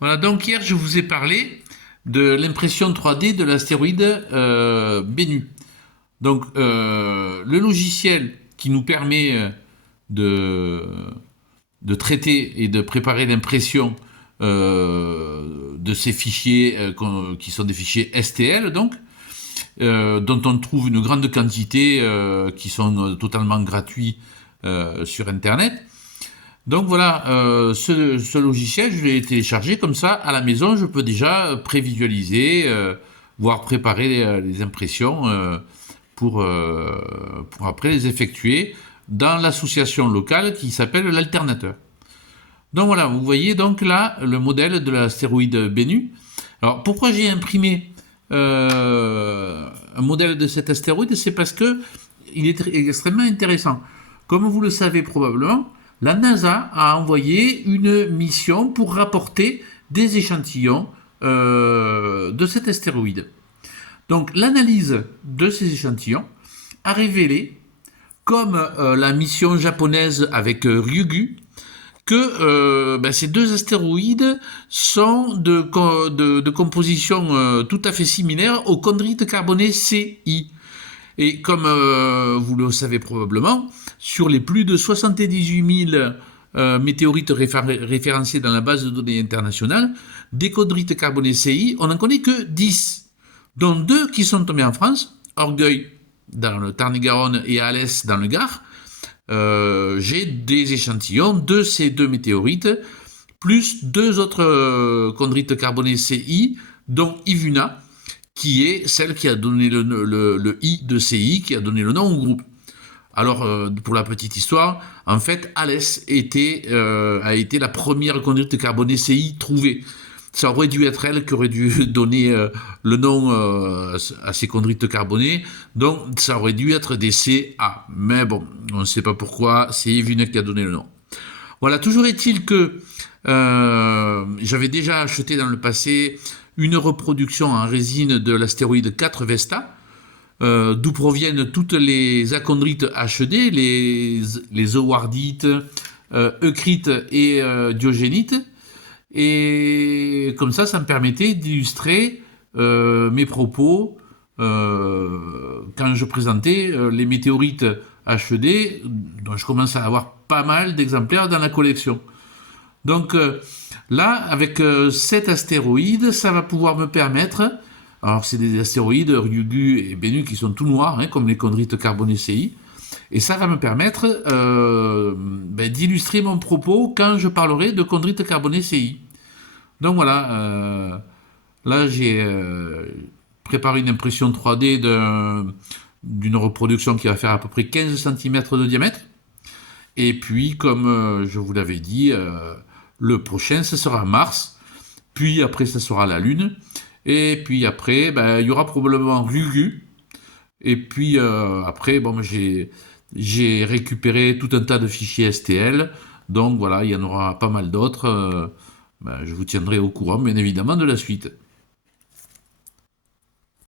Voilà, donc hier je vous ai parlé de l'impression 3D de l'astéroïde Bennu. Donc le logiciel qui nous permet de, de traiter et de préparer l'impression de ces fichiers qui sont des fichiers STL, donc, dont on trouve une grande quantité qui sont totalement gratuits sur Internet. Donc voilà, ce logiciel, je l'ai téléchargé comme ça à la maison, je peux déjà prévisualiser, voire préparer les impressions pour après les effectuer dans l'association locale qui s'appelle l'Alternateur. Donc voilà, vous voyez donc là le modèle de l'astéroïde Bennu. Alors pourquoi j'ai imprimé un modèle de cet astéroïde? C'est parce que il est extrêmement intéressant. Comme vous le savez probablement, la NASA a envoyé une mission pour rapporter des échantillons de cet astéroïde. Donc l'analyse de ces échantillons a révélé, comme la mission japonaise avec Ryugu, que ces deux astéroïdes sont de composition tout à fait similaire au chondrite carboné CI. Et comme vous le savez probablement, sur les plus de 78 000 météorites référencés dans la base de données internationale, des chondrites carboné CI, on n'en connaît que 10, dont 2 qui sont tombés en France, Orgueil dans le Tarn-et-Garonne et Alès dans le Gard. J'ai des échantillons de ces deux météorites, plus 2 autres chondrites carboné CI, dont Ivuna, qui est celle qui a donné le I de CI, qui a donné le nom au groupe. Alors, pour la petite histoire, en fait, Alès a été la première chondrite carbonée CI trouvée. Ça aurait dû être elle qui aurait dû donner le nom à ces chondrites carbonées, donc ça aurait dû être des CA. Mais bon, on ne sait pas pourquoi, c'est Yves qui a donné le nom. Voilà, toujours est-il que j'avais déjà acheté dans le passé une reproduction en résine de l'astéroïde 4 Vesta, d'où proviennent toutes les achondrites HD, les euwardites, eucrites et diogénites. Et comme ça me permettait d'illustrer mes propos quand je présentais les météorites HD, dont je commence à avoir pas mal d'exemplaires dans la collection. Donc là, avec cet astéroïde, ça va pouvoir me permettre, alors c'est des astéroïdes Ryugu et Bennu qui sont tout noirs, comme les chondrites carboné CI, et ça va me permettre d'illustrer mon propos quand je parlerai de chondrites carboné CI. Donc voilà, là j'ai préparé une impression 3D d'une reproduction qui va faire à peu près 15 cm de diamètre. Et puis, comme je vous l'avais dit, le prochain, ce sera Mars. Puis après, ça sera la Lune. Et puis après, il y aura probablement Ryugu. Et puis après, j'ai récupéré tout un tas de fichiers STL. Donc voilà, il y en aura pas mal d'autres. Je vous tiendrai au courant, bien évidemment, de la suite.